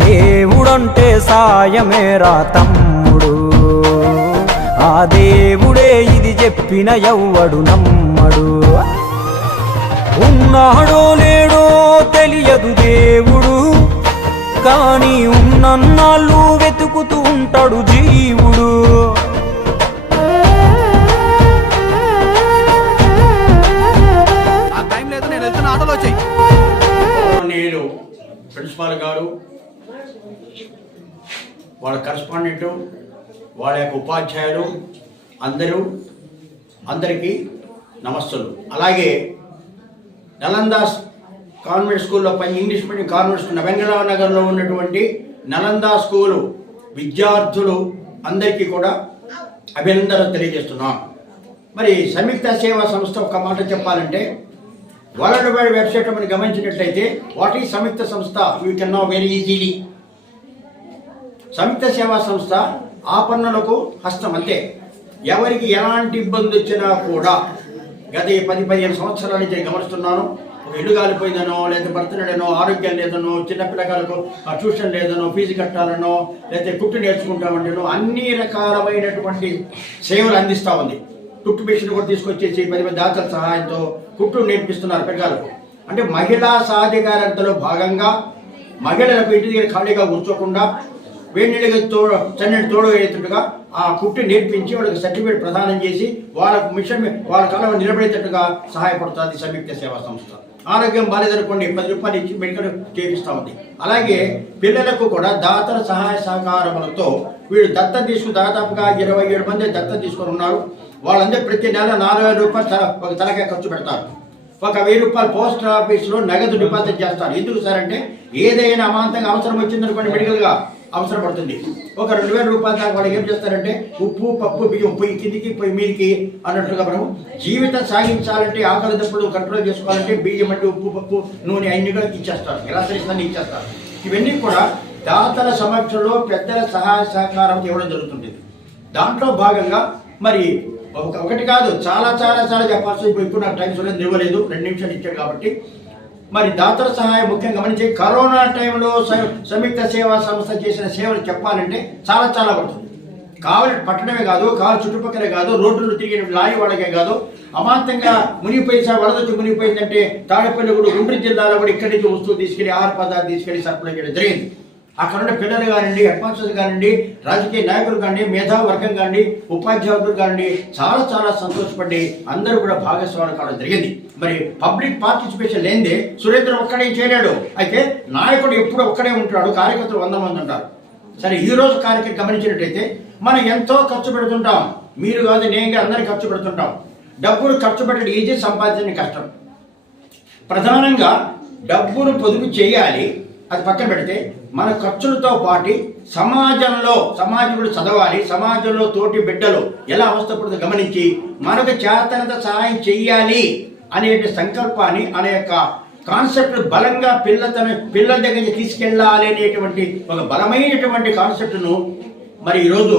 దేవుడంటే సాయమేరా తమ్ముడు. ఆ దేవుడే ఇది చెప్పిన ఎవ్వడు నమ్మడు. ఉన్నాడో లేడో తెలియదు దేవుడు. కానీ ఉన్నన్నాళ్ళు వెతుకుతూ ఉంటాడు జీవుడు. ఆ టైం లేదు నేను వెళ్తున్న ఆటోలో వచ్చాయి. నేను ప్రిన్సిపాల్ గారు వాళ్ళ కరస్పాండెంట్ వాళ్ళ యొక్క ఉపాధ్యాయులు అందరూ అందరికీ నమస్తులు అలాగే నలందాస్ కాన్వెంట్ స్కూల్లో పని English medium convent school Vengalrao నగర్లో ఉన్నటువంటి నలందా స్కూలు విద్యార్థులు అందరికీ కూడా అభినందనలు తెలియజేస్తున్నాం. మరి సంయుక్త సేవా సంస్థ ఒక మాట చెప్పాలంటే వరల్డ్ వైడ్ వెబ్సైట్ మనం గమనించినట్లయితే వాట్ ఈ సంయుక్త సంస్థ you can know very easily Samyukta సేవా సంస్థ ఆపన్నులకు హస్తం. అంతే. ఎవరికి ఎలాంటి ఇబ్బంది వచ్చినా కూడా గత ఈ పది పదిహేను సంవత్సరాల నుంచి నేను గమనిస్తున్నాను. ఒక ఇల్లు కాలిపోయిందనో లేదా భర్తనడనో ఆరోగ్యం లేదనో చిన్నపిల్లగాలకు ఆ ట్యూషన్ లేదనో ఫీజు కట్టాలనో లేదా కుట్టు నేర్చుకుంటామంటేనో అన్ని రకాలమైనటువంటి సేవలు అందిస్తూ ఉంది. కుట్టు మిషన్ కూడా తీసుకొచ్చేసి పది మంది దాతల సహాయంతో కుట్టు నేర్పిస్తున్నారు పిల్లలకు అంటే మహిళా సాధికారతలో భాగంగా మహిళలకు ఇంటి దగ్గర ఖాళీగా కూర్చోకుండా వేడినీళ్ళకి తోడు చన్నీళ్ళు తోడు వేసేటట్టుగా ఆ కుట్టి నేర్పించి వాళ్ళకి సర్టిఫికేట్ ప్రదానం చేసి వాళ్ళకు మిషన్ వాళ్ళ కళ నిలబడేటట్టుగా సహాయపడుతుంది సంయుక్త సేవా సంస్థ. ఆరోగ్యం బాలేదనుకోండి పది రూపాయలు ఇచ్చి మెడికల్ చేపిస్తూ ఉంది. అలాగే పిల్లలకు కూడా దాతల సహాయ సహకారములతో వీళ్ళు దత్త తీసుకుని దాదాపుగా ఇరవై ఏడు మంది దత్త తీసుకొని ఉన్నారు. వాళ్ళందరూ ప్రతి నెల నాలుగు వేల రూపాయలు తల- ఒక తలకాయ ఖర్చు పెడతారు. ఒక వెయ్యి రూపాయలు పోస్ట్ ఆఫీస్లో నగదు డిపాజిట్ చేస్తారు. ఎందుకు సార్ అంటే ఏదైనా అమాంతంగా అవసరం వచ్చిందనుకోండి మెడికల్గా. అవసరం పడుతుంది ఒక రెండు వేల రూపాయల దాకా వాళ్ళు ఏం చేస్తారంటే ఉప్పు పప్పు బియ్యం పొయ్యి కిందికి పొయ్యి మీదికి అన్నట్లుగా మనం జీవితం సాగించాలంటే ఆకలి దప్పులు కంట్రోల్ చేసుకోవాలంటే బియ్యం అంటే ఉప్పు పప్పు నూనె అన్ని కూడా ఇచ్చేస్తారు. ఎలా సరిస్తాన్ని ఇచ్చేస్తారు. ఇవన్నీ కూడా దాతల సమక్షంలో పెద్దల సహాయ సహకారం ఇవ్వడం జరుగుతుంది. దాంట్లో భాగంగా మరి ఒక ఒకటి కాదు చాలా చాలా చాలా చెప్పాల్సి ఇప్పుడు ఇప్పుడు నాకు టైం చూడలేదు ఇవ్వలేదు రెండు నిమిషాలు ఇచ్చాడు కాబట్టి మరి దాతల సహాయం ముఖ్యంగా గమనించి కరోనా టైంలో సంయుక్త సేవా సంస్థ చేసిన సేవలు చెప్పాలంటే చాలా చాలా పడుతుంది కావలి పట్టణమే కాదు కావాలి చుట్టుపక్కలే కాదు రోడ్లు తిరిగిన లారీ వాళ్ళకే కాదు. అమాంతంగా మునిగిపోయి సార్ వరద వచ్చి మునిగిపోయిందంటే తాడేపల్లి కూడా గుంటూరు జిల్లాలో కూడా ఇక్కడి నుంచి వస్తువు తీసుకెళ్ళి ఆహార పదార్థాలు తీసుకెళ్ళి సప్లై చేయడం జరిగింది. అక్కడ ఉన్న పిల్లలు కానివ్వండి హెడ్మాస్టర్స్ కానివ్వండి రాజకీయ నాయకులు కానివ్వండి మేధావర్గం కానివ్వండి ఉపాధ్యాయులు కానివ్వండి చాలా చాలా సంతోషపడి అందరూ కూడా భాగస్వామ్యం కావడం జరిగింది. మరి పబ్లిక్ పార్టిసిపేషన్ లేనిదే సురేంద్ర ఒక్కడే చేయలేడు. అయితే నాయకుడు ఎప్పుడు ఒక్కడే ఉంటాడు కార్యకర్తలు వంద మంది ఉంటారు. సరే ఈ రోజు కార్యక్రమం గమనించినట్టయితే మనం ఎంతో ఖర్చు పెడుతుంటాం. మీరు కాదు నేను కాదు, అందరికీ ఖర్చు పెడుతుంటాం. డబ్బులు ఖర్చు పెట్టడం ఈజీ సంపాదించడం కష్టం. ప్రధానంగా డబ్బును పొదుపు చేయాలి. అది పక్కన పెడితే మన ఖర్చులతో పాటు సమాజంలో సమాజంలో చదవాలి సమాజంలో తోటి బిడ్డలు ఎలా అవస్థపడుతుందో గమనించి మనకు చేతనంత సహాయం చెయ్యాలి అనే సంకల్పాన్ని అనే యొక్క కాన్సెప్ట్ బలంగా పిల్లతన పిల్లల దగ్గరికి తీసుకెళ్ళాలి అనేటువంటి ఒక బలమైనటువంటి కాన్సెప్ట్ను మరి ఈరోజు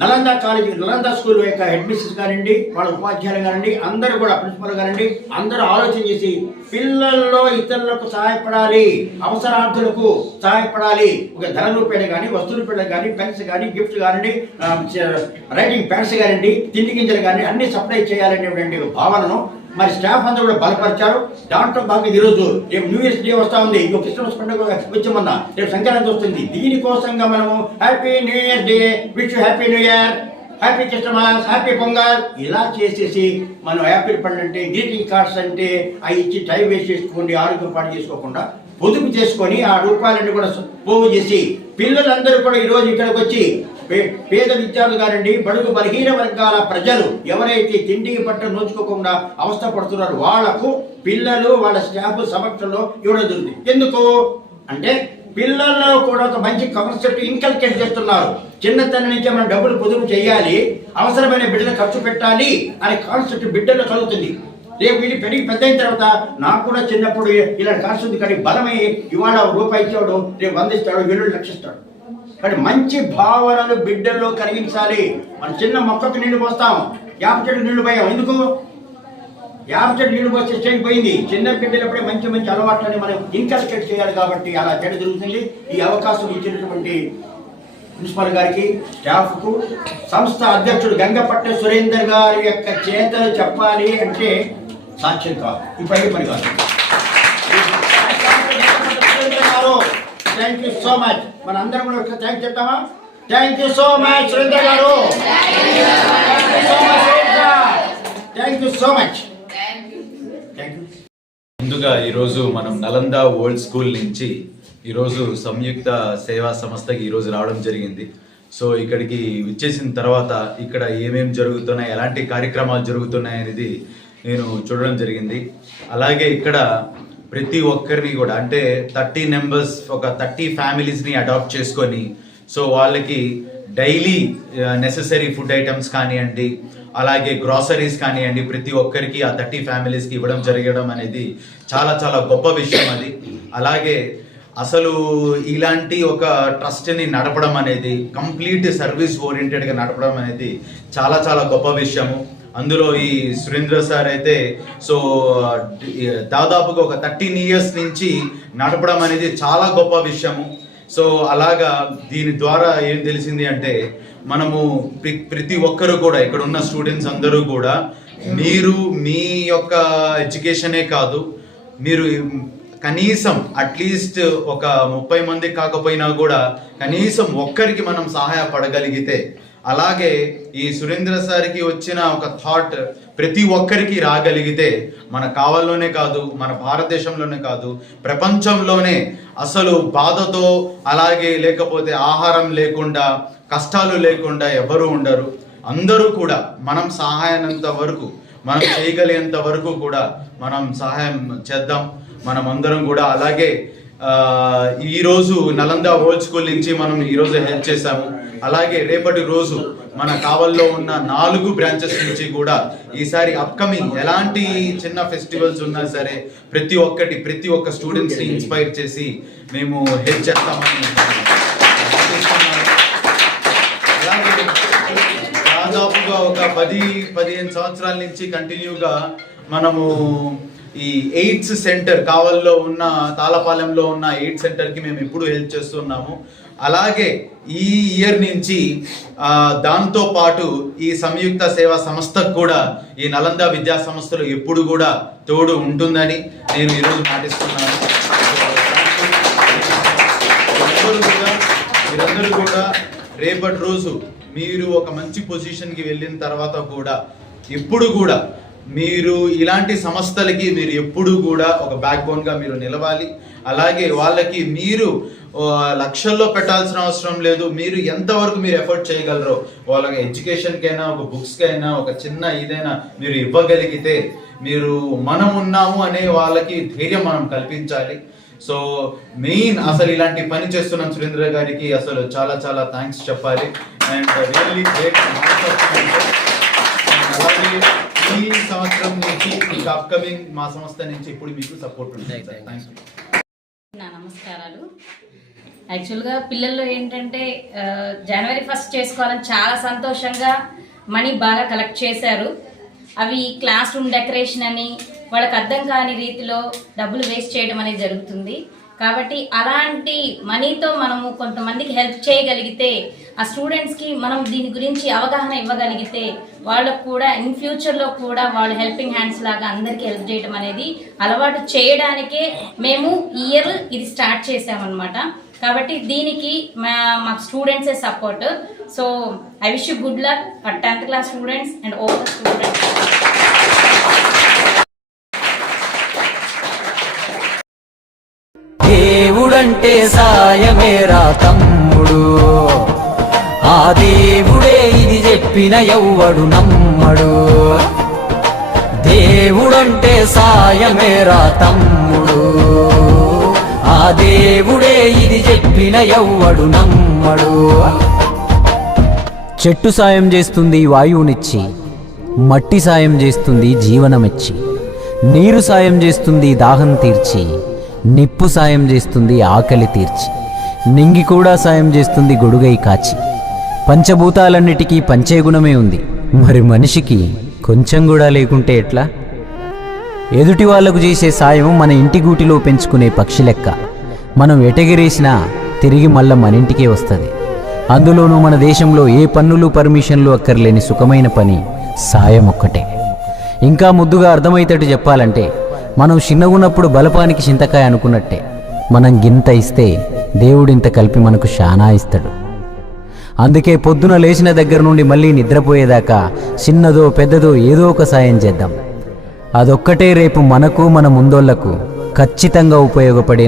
నలంద కాలేజీ నలంద స్కూల్ యొక్క హెడ్ మిస్సెస్ కానివ్వండి వాళ్ళ ఉపాధ్యాయులు కానివ్వండి అందరూ కూడా ప్రిన్సిపల్ కానివ్వండి అందరూ ఆలోచన చేసి పిల్లల్లో ఇతరులకు సహాయపడాలి అవసరార్థులకు సహాయపడాలి. ఒక ధన రూపాయలు కానీ వస్తు రూపాయలు కానీ పెన్స్ కానీ గిఫ్ట్స్ కానివ్వండి రైటింగ్ ప్యాడ్స్ కానివ్వండి తిండి గింజలు కానీ అన్ని సప్లై చేయాలనేటువంటి భావనను మరి స్టాఫ్ అంతా కూడా బలపరిచారు. దాంట్లో భాగంగా ఈరోజు రేపు న్యూ ఇయర్స్ డే వస్తా ఉంది. ఇంకో క్రిస్మస్ పండుగ వచ్చే మొన్న. రేపు సంక్రాంతి వస్తుంది. దీనికోసంగా మనము happy new year day wish happy new year happy Christmas happy Pongal ఇలా చేసేసి మనం యాపిల్ పండు అంటే గ్రీటింగ్ కార్డ్స్ అంటే అవి ఇచ్చి టైం వేస్ట్ చేసుకోండి ఆరోగ్యం పాటు చేసుకోకుండా పొదుపు చేసుకొని ఆ రూపాయలన్నీ కూడా పోగు చేసి పిల్లలందరూ కూడా ఈరోజు ఇక్కడికి వచ్చి పే- పేద విద్యార్థులు కానివ్వండి బడుగు బలహీన వర్గాల ప్రజలు ఎవరైతే తిండి పట్ట నోచుకోకుండా అవస్థ పడుతున్నారో వాళ్ళకు పిల్లలు వాళ్ళ స్టాఫ్ సమక్షంలో ఇవ్వడం జరుగుతుంది. ఎందుకు? అంటే పిల్లల్లో కూడా ఒక మంచి కాన్సెప్ట్ ఇంకల్కేట్ చేస్తున్నారు. చిన్నతనం నుంచే మనం డబ్బులు పొదుపు చేయాలి అవసరమైన బిడ్డలు ఖర్చు పెట్టాలి అనే కాన్సెప్ట్ బిడ్డలు కలుగుతుంది. రేపు వీడి పెరిగి పెద్ద అయిన తర్వాత నాకు కూడా చిన్నప్పుడు ఇలా కాన్సెప్ట్ కానీ బలమై ఇవాళ రూపాయి ఇచ్చాడు రేపు వందిస్తాడు వెల్లుల్లి లక్షిస్తాడు కానీ మంచి భావనలు బిడ్డల్లో కలిగించాలి. మన చిన్న మొక్కకు నీళ్ళు పోస్తాం. యాప చెట్టు నీళ్ళు పోయాం. ఎందుకు? యాప చెట్టు నీళ్ళు పోస్తే స్టేజ్ పోయింది. చిన్న బిడ్డలప్పుడే మంచి మంచి అలవాట్లని మనం ఇన్కల్కేట్ చేయాలి కాబట్టి అలా చెడు జరుగుతుంది. ఈ అవకాశం ఇచ్చినటువంటి ప్రిన్సిపల్ గారికి స్టాఫ్కు సంస్థ అధ్యక్షుడు గంగపట్ట సురేందర్ గారి యొక్క చేతలు చెప్పాలి అంటే సాక్ష్యం కాదు. ఈ పని కాదు. థ్యాంక్ యూ సో మచ్ మన అందరం కూడా థ్యాంక్ చెప్తామా? Thank you so much Surendra గారు. థ్యాంక్ యూ సో మచ్ ముందుగా ఈరోజు మనం నలంద ఓల్డ్ స్కూల్ నుంచి ఈరోజు సంయుక్త సేవా సంస్థకి ఈరోజు రావడం జరిగింది. సో ఇక్కడికి విచ్చేసిన తర్వాత ఇక్కడ ఏమేమి జరుగుతున్నాయి ఎలాంటి కార్యక్రమాలు జరుగుతున్నాయి అనేది నేను చూడడం జరిగింది. అలాగే ఇక్కడ ప్రతి ఒక్కరిని కూడా అంటే థర్టీ నెంబర్స్ ఒక థర్టీ ఫ్యామిలీస్ని అడాప్ట్ చేసుకొని సో వాళ్ళకి డైలీ నెససరీ ఫుడ్ ఐటమ్స్ కానివ్వండి అలాగే గ్రాసరీస్ కానివ్వండి ప్రతి ఒక్కరికి ఆ థర్టీ ఫ్యామిలీస్కి ఇవ్వడం జరగడం అనేది చాలా చాలా గొప్ప విషయం అది. అలాగే అసలు ఇలాంటి ఒక ట్రస్ట్ని నడపడం అనేది కంప్లీట్ సర్వీస్ ఓరియంటెడ్గా నడపడం అనేది చాలా చాలా గొప్ప విషయము. అందులో ఈ సురేంద్ర సార్ అయితే సో దాదాపుగా ఒక థర్టీన్ ఇయర్స్ నుంచి నడపడం అనేది చాలా గొప్ప విషయము. సో అలాగా దీని ద్వారా ఏం తెలిసింది అంటే మనము ప్రి- ప్రతి ఒక్కరు కూడా ఇక్కడ ఉన్న స్టూడెంట్స్ అందరూ కూడా మీరు మీ యొక్క ఎడ్యుకేషనే కాదు మీరు కనీసం అట్లీస్ట్ ఒక ముప్పై మంది కాకపోయినా కూడా కనీసం ఒక్కరికి మనం సహాయపడగలిగితే అలాగే ఈ సురేంద్ర సార్కి వచ్చిన ఒక థాట్ ప్రతి ఒక్కరికి రాగలిగితే మన కావాల్లోనే కాదు మన భారతదేశంలోనే కాదు ప్రపంచంలోనే అసలు బాధతో అలాగే లేకపోతే ఆహారం లేకుండా కష్టాలు లేకుండా ఎవరు ఉండరు. అందరూ కూడా మనం సహాయనంత వరకు మనం చేయగలిగేంత వరకు కూడా మనం సహాయం చేద్దాం. మనం అందరం కూడా అలాగే ఈరోజు నలంద హోల్ స్కూల్ నుంచి మనం ఈరోజు హెల్ప్ చేశాము. అలాగే రేపటి రోజు మన కావల్లో ఉన్న నాలుగు బ్రాంచెస్ నుంచి కూడా ఈసారి అప్కమింగ్ ఎలాంటి చిన్న ఫెస్టివల్స్ ఉన్నా సరే ప్రతి ఒక్కటి ప్రతి ఒక్క స్టూడెంట్స్ని ఇన్స్పైర్ చేసి మేము హెల్ప్ చేస్తామని అలాగే దాదాపుగా ఒక పది పదిహేను సంవత్సరాల నుంచి కంటిన్యూగా మనము ఈ ఎయిడ్స్ సెంటర్ కావల్లో ఉన్న తాళపాలెంలో ఉన్న ఎయిడ్స్ సెంటర్కి మేము ఎప్పుడు హెల్ప్ చేస్తున్నాము అలాగే ఈ ఇయర్ నుంచి దాంతో పాటు ఈ సంయుక్త సేవా సంస్థకు కూడా ఈ నలంద విద్యా సంస్థలు ఎప్పుడు కూడా తోడు ఉంటుందని నేను ఈరోజు మాటిస్తున్నాను. కూడా మీరందరూ కూడా రేపటి రోజు మీరు ఒక మంచి పొజిషన్కి వెళ్ళిన తర్వాత కూడా ఎప్పుడు కూడా మీరు ఇలాంటి సంస్థలకి మీరు ఎప్పుడు కూడా ఒక బ్యాక్ బోన్గా మీరు నిలవాలి. అలాగే వాళ్ళకి మీరు లక్షల్లో పెట్టాల్సిన అవసరం లేదు. మీరు ఎంతవరకు మీరు ఎఫర్ట్ చేయగలరో వాళ్ళకి ఎడ్యుకేషన్కైనా ఒక బుక్స్కైనా ఒక చిన్న ఇదైనా మీరు ఇవ్వగలిగితే మీరు మనం ఉన్నాము అనే వాళ్ళకి ధైర్యం మనం కల్పించాలి. సో మెయిన్ అసలు ఇలాంటి పని చేస్తున్న సురేంద్ర గారికి అసలు చాలా చాలా థ్యాంక్స్ చెప్పాలి. And really great. అలాగే ఈ సంవత్సరం నుంచి ఇంకా అప్కమింగ్ మా సంస్థ నుంచి ఇప్పుడు మీకు సపోర్ట్ ఉంటుంది థ్యాంక్ యూ నా నమస్కారాలు. యాక్చువల్గా పిల్లల్లో ఏంటంటే జనవరి ఫస్ట్ చేసుకోవాలని చాలా సంతోషంగా మనీ బాగా కలెక్ట్ చేశారు. అవి క్లాస్ రూమ్ డెకరేషన్ అని వాళ్ళకి అర్థం కాని రీతిలో డబ్బులు వేస్ట్ చేయడం అనేది జరుగుతుంది. కాబట్టి అలాంటి మనీతో మనము కొంతమందికి హెల్ప్ చేయగలిగితే ఆ స్టూడెంట్స్కి మనం దీని గురించి అవగాహన ఇవ్వగలిగితే వాళ్ళకు కూడా ఇన్ ఫ్యూచర్లో కూడా వాళ్ళు హెల్పింగ్ హ్యాండ్స్ లాగా అందరికీ హెల్ప్ చేయడం అనేది అలవాటు చేయడానికే మేము ఇయర్ ఇది స్టార్ట్ చేసామన్నమాట కాబట్టి దీనికి మా మాకు స్టూడెంట్సే support so I wish you good luck for tenth class students and over students దేవుడంటే సాయమేరా తమ్ముడు. ఆ దేవుడే ఇది చెప్పిన ఎవ్వడు నమ్మడు. దేవుడంటే సాయమేరా తమ్ముడు. ఆ దేవుడే ఇది చెప్పిన ఎవ్వడు నమ్మడు. చెట్టు సాయం చేస్తుంది వాయువునిచ్చి మట్టి సాయం చేస్తుంది జీవనమిచ్చి నీరు సాయం చేస్తుంది దాహం తీర్చి నిప్పు సాయం చేస్తుంది ఆకలి తీర్చి నింగి కూడా సాయం చేస్తుంది గొడుగై కాచి. పంచభూతాలన్నిటికీ పంచే గుణమే ఉంది. మరి మనిషికి కొంచెం కూడా లేకుంటే ఎట్లా? ఎదుటి వాళ్ళకు చేసే సాయం మన ఇంటి గూటిలో పెంచుకునే పక్షి లెక్క. మనం ఎటగిరేసినా తిరిగి మళ్ళా మన ఇంటికే వస్తుంది. అందులోనూ మన దేశంలో ఏ పన్నులు పర్మిషన్లు అక్కర్లేని సుఖమైన పని సాయం ఒక్కటే. ఇంకా ముద్దుగా అర్థమయ్యేటట్టు చెప్పాలంటే మనం చిన్నగున్నప్పుడు బలపానికి చింతకాయ అనుకున్నట్టే. మనం గింత ఇస్తే దేవుడింత కలిపి మనకు శానా ఇస్తాడు. అందుకే పొద్దున లేచిన దగ్గర నుండి మళ్ళీ నిద్రపోయేదాకా చిన్నదో పెద్దదో ఏదో ఒక సాయం చేద్దాం. అదొక్కటే రేపు మనకు మన ముందోళ్ళకు ఖచ్చితంగా ఉపయోగపడే